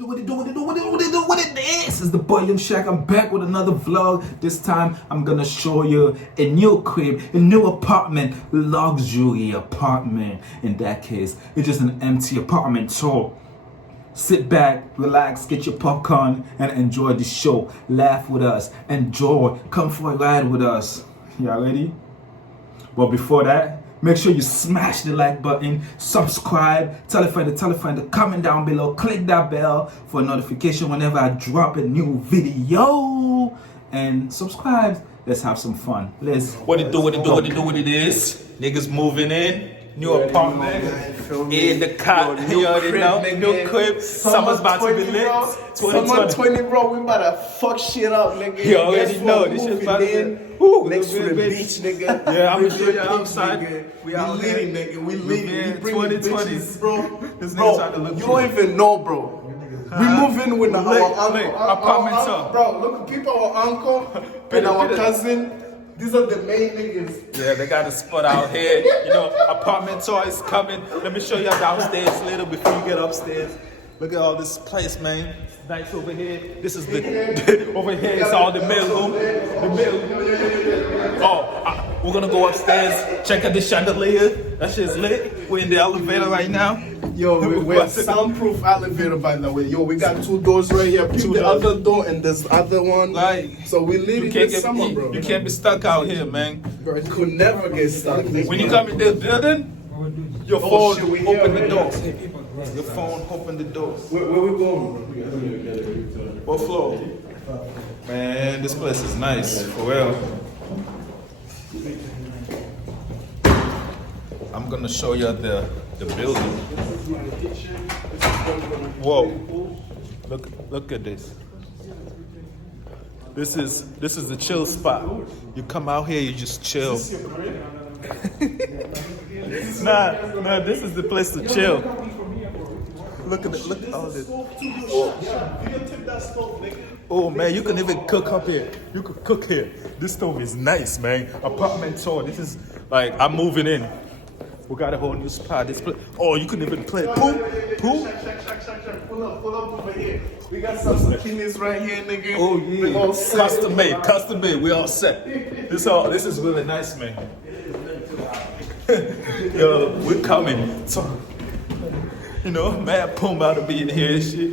What it is? This is the boy Young Shaq. I'm back with another vlog. This time I'm gonna show you a new crib, a new apartment, luxury apartment. In that case, it's just an empty apartment. So sit back, relax, get your popcorn, and enjoy the show. Laugh with us, enjoy, come for a ride with us. Y'all ready? But before that, make sure you smash the like button, subscribe, tell a friend, comment down below, click that bell for notification whenever I drop a new video, and subscribe. Let's have some fun. What it is. Niggas moving in. New apartment, in the car, you already know, new crib, summer's about to be lit, 2020, bro, we about to fuck shit up, nigga. You already know, this shit's about to be, next to the beach, nigga. Yeah, I'm gonna show you outside. We leading, nigga, we leading, we bringing 2020, bitches, bro. This Bro, nigga's trying to look you don't even know, bro. We move in with apartment our bro, look, people, our uncle and our cousin. These are the main niggas. Yeah, they got a spot out here. You know, apartment tour is coming. Let me show you downstairs a little before you get upstairs. Look at all this place, man. It's nice over here. This is the over here. It's all the mail room. We're gonna go upstairs. Check out the chandelier. That shit's lit. We're in the elevator right now. Yo, we're soundproof elevator, by the way. Yo, we got two doors right here. Peep the other door and this other one. Like, so we leave this summer, bro. You can't be stuck out here, man. Bro, you could never get stuck. When you come in this building, your phone open the door. Your phone open the door. Where we going, bro? What floor? Man, this place is nice, for real. I'm gonna show you the building. Whoa! Look at this. This is the chill spot. You come out here, you just chill. Nah, this is the place to chill. Look at all this. Oh man, you can even cook up here. You could cook here. This stove is nice, man. Apartment tour. This is like I'm moving in. We got a whole new spot. This place. Oh, you can even play pool. Pull up over here. We got some zucchinis right here, nigga. Oh yeah. Custom made. We all set. This is really nice, man. Yo, we're coming. So, you know, mad Pum about to be in here and shit.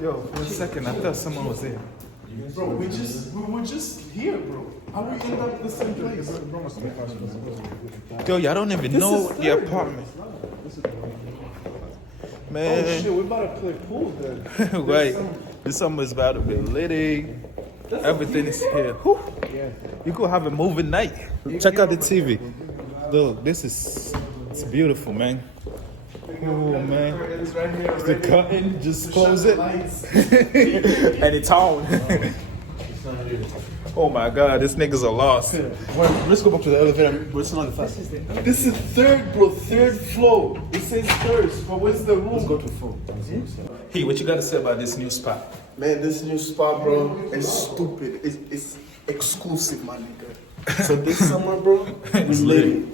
Yo, for a second, I thought someone was there. Bro, we were just here, bro. How we end up in the same place? Yo, y'all don't even know the apartment. Man. Oh shit, we about to play pool then. Right. This summer is about to be litty. Everything is here. Whew. You could have a movie night. Check out the TV. Look, it's beautiful, man. Oh man. The curtain, just close it. And it's on. Oh my god, these niggas are lost. Let's go back to the elevator. We're still on the first. This is third, bro. Third floor. It says third, but where's the room? Let's go to 4. Hey, what you gotta say about this new spot? Man, this new spot, bro, is stupid. It's exclusive, my nigga. So this summer, bro, we lit.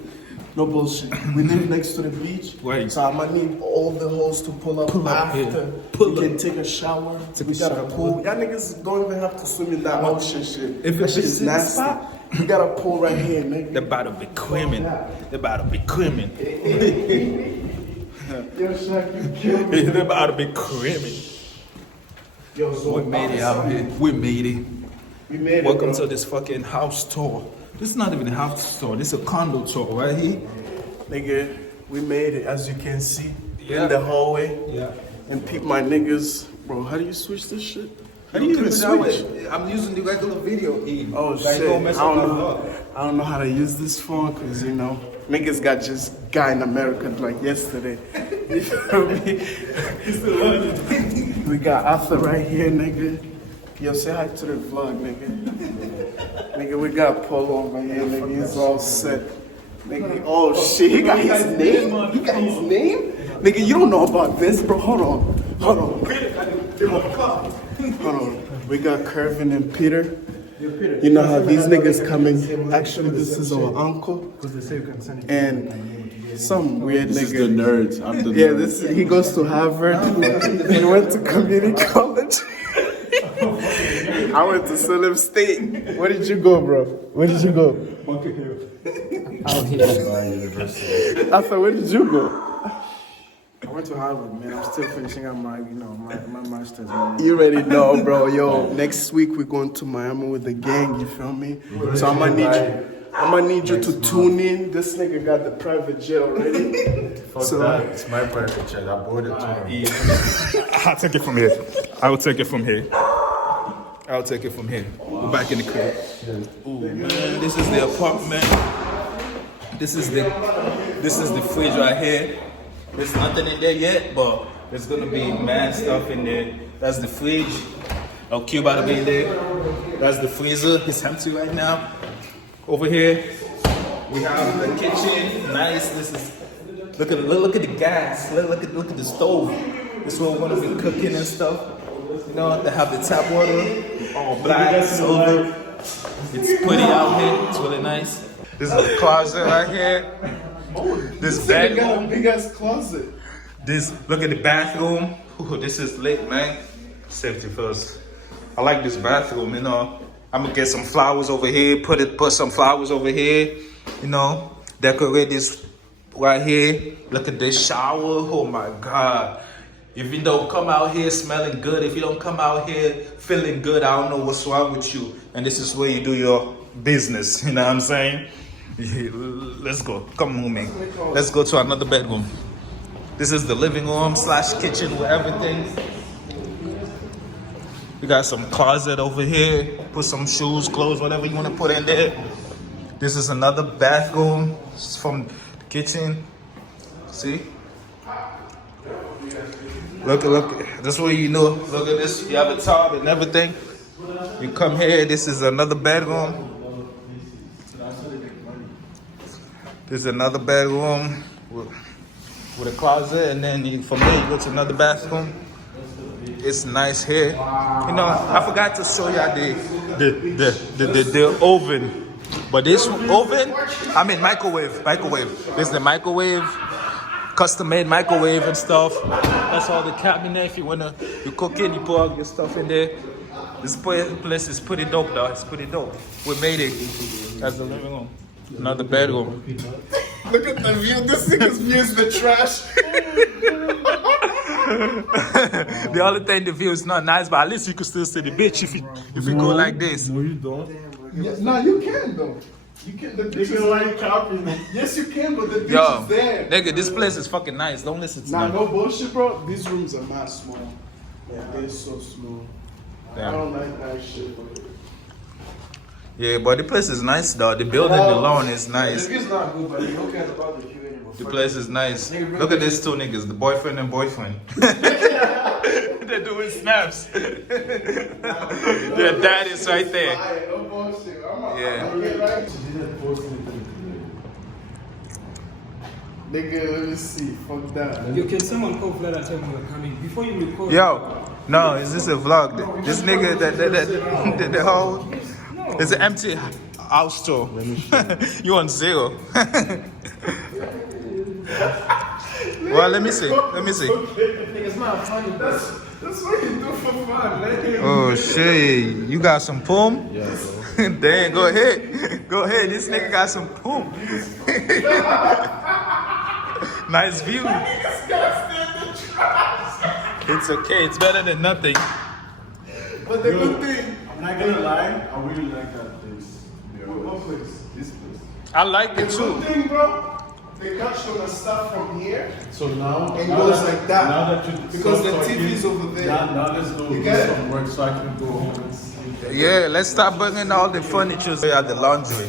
No bullshit. We live next to the beach. Right. So I might need all the hoes to pull up after. You can take a shower. We got a pool. Y'all niggas don't even have to swim in that ocean shit. If that it's shit is nasty. spot, you got a pool right here, nigga. they're about to be creaming. They're about to be creaming. Yo, Shaq, you killed me. They're about to be creaming. Yo, so We made it out here. We made it. We made it. Welcome bro. to this fucking house tour. This is not even a house tour. This is a condo tour, right here. Nigga, we made it, as you can see, Yeah. in the hallway. Yeah. And peep my niggas. Bro, how do you switch this shit? How do you even click switch? that way? I'm using the regular video. Oh shit, I don't know how to use this phone, cause you know, niggas got just guy in America like yesterday. You feel me? We got Arthur right here, nigga. Yo, say hi to the vlog, nigga. Nigga, we got Polo over here, nigga. He's all set. Nigga, oh shit, he got his name? He got his name? Nigga, you don't know about this, bro. Hold on. We got Kervin and Peter. You know how these niggas coming. Actually, this is our uncle. And some weird This is nigga. the nerds. I'm the Yeah, nerd. he goes to Harvard. He went to community college. I went to Salem State. Where did you go, bro? Where did you go? I said, where did you go? I went to Harvard, man. I'm still finishing up my master's, man. You already know, bro. Yo, next week we're going to Miami with the gang. You feel me? So I'm gonna need you to tune in. This nigga got the private jet already. Fuck that. It's my private jet. I bought it too. I'll take it from here. I will take it from here. I'll take it from here. We're back in the crib. Ooh, man, this is the apartment. This is the fridge right here. There's nothing in there yet, but there's gonna be mad stuff in there. That's the fridge. Our cube out to be there. That's the freezer. It's empty right now. Over here, we have the kitchen. Nice. This is look at the gas. Look at the stove. This is where we're gonna be cooking and stuff. You know, they have the tap water, all black, silver. It's pretty out here. It's really nice. This is the closet right here. This Got a bedroom. big ass closet. Look at the bathroom. Ooh, this is lit, man. Safety first. I like this bathroom, you know. I'm gonna get some flowers over here, put some flowers over here, you know, decorate this right here. Look at this shower. Oh my God. If you don't come out here smelling good, if you don't come out here feeling good, I don't know what's wrong with you. And this is where you do your business, you know what I'm saying? Let's go. Come with me. Let's go to another bedroom. This is the living room / kitchen with everything. We got some closet over here. Put some shoes, clothes, whatever you want to put in there. This is another bathroom from the kitchen. See? Look. This way you know. Look at this. You have a tub and everything. You come here. This is another bedroom. There's another bedroom with a closet, and then from there you go to another bathroom. It's nice here. You know, I forgot to show y'all the oven. But this oven, I mean microwave. This is the microwave, custom-made microwave and stuff. That's all the cabinet. If you cook it, you put all your stuff in there. This place is pretty dope, though. It's pretty dope. We made it. That's the living room. Another bedroom. Look at the view. This nigga's view is the trash. The only thing, the view is not nice, but at least you can still see the bitch if you go like this. No, you don't. Yeah, no, you can though. You can. The bitch is like copying. Yes, you can, but the bitch Yo, is there. nigga, this place is fucking nice. Don't listen to Nah, them. no bullshit, bro. These rooms are mad small. Yeah, they're so small. I Damn. don't like that shit. Yeah, but the place is nice, though. The building alone is nice. The view's not good, but you can't about the view anymore. The place is nice. Look at these two niggas, the boyfriend and boyfriend. They're doing snaps. Their dad is right there. No bullshit. Yeah. Nigga, let me see. Fuck that. Yo, can someone call Vlad and tell me we're coming? Before you record. Yo, no, is this a vlog? This nigga, the whole, it's an empty house tour. You on zero. Well, let me see. It's not funny. That's what you do for fun, man. Oh shit, you got some poom? Yeah, Damn, go ahead. Go ahead, this nigga got some poom. Nice view. It's okay, it's better than nothing. But the good thing. I'm not gonna lie, I really like that place. What place? This place. I like it The too. good thing, bro. They cut you the stuff from here. So now It now goes like that. Now that you Because the so I can- TV is over there. Now let's go You do get it? some work so I can go home and see. Yeah, let's start bringing all the furniture at the laundry.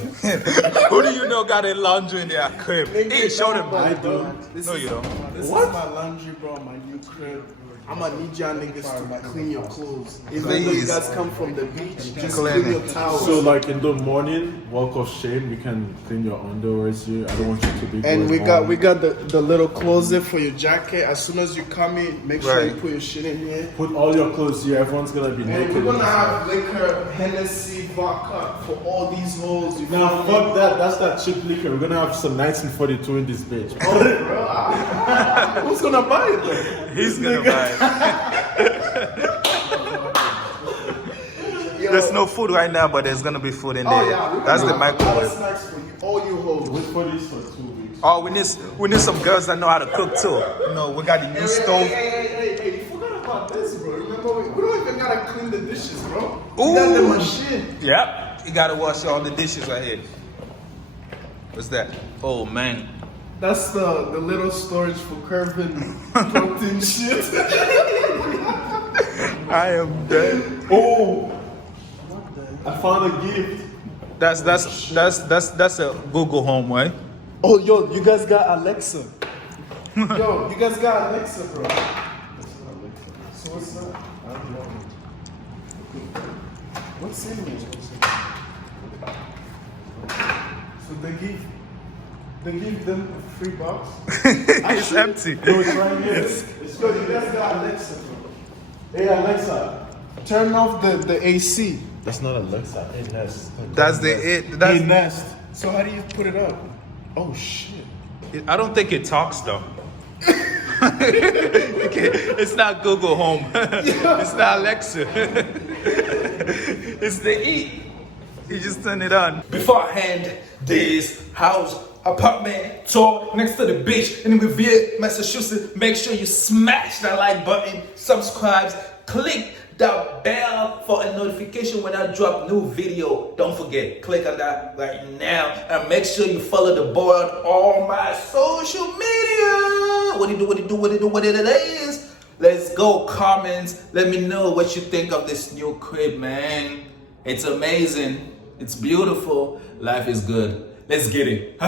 Who do you know got a laundry in their crib? Hey, show them. I do. No, you don't. This is my laundry, bro. My new crib. I'm gonna need y'all niggas to clean your clothes. Even though you Please. guys come from the beach, just Clean clean it. your towels. So like in the morning, walk of shame, you can clean your underwears here. I don't want you to be And going we home. got the little closet for your jacket. As soon as you come in, make sure you Right. put your shit in here. Put all your clothes here, everyone's gonna be And naked. we're gonna have liquor liquor, Hennessy, vodka for all these hoes. You Now, feel me? fuck that. That's that cheap liquor. We're gonna have some 1942 in this bitch. Oh, bro, who's gonna buy it though? He's gonna buy it. There's no food right now, but there's gonna be food in there. Oh yeah, That's the a lot of microwave. snacks for you, all you hoes. Wait for this for 2 weeks. Oh, we need some girls that know how to cook too. You know, we got the new stove. Hey, you forgot about this, bro. Remember, we don't even gotta clean the dishes, bro. Ooh. We got the machine. Yep. You gotta wash all the dishes right here. What's that? Oh man. That's the little storage for curving protein shit. I am dead. Oh! I found a gift. That's a Google Home, right? Oh, yo, you guys got Alexa. Yo, you guys got Alexa, bro. So what's that? I don't know. What's in here? So they give them a free box. It's empty. No, it's right here. Yo, you guys got Alexa, bro. Hey, Alexa. Turn off the AC. That's not Alexa. Hey, Nest. That's the it. That's, Hey, Nest. So how do you put it up? Oh shit. I don't think it talks though. It's not Google Home. It's not Alexa. It's the E. You just turn it on. Before I hand this house apartment tour next to the beach in Revere, Massachusetts, make sure you smash that like button, subscribe, click that bell for a notification when I drop new video. Don't forget, click on that right now and make sure you follow the boy on all my social media. What it is. Let's go, comments. Let me know what you think of this new crib, man. It's amazing. It's beautiful. Life is good. Let's get it.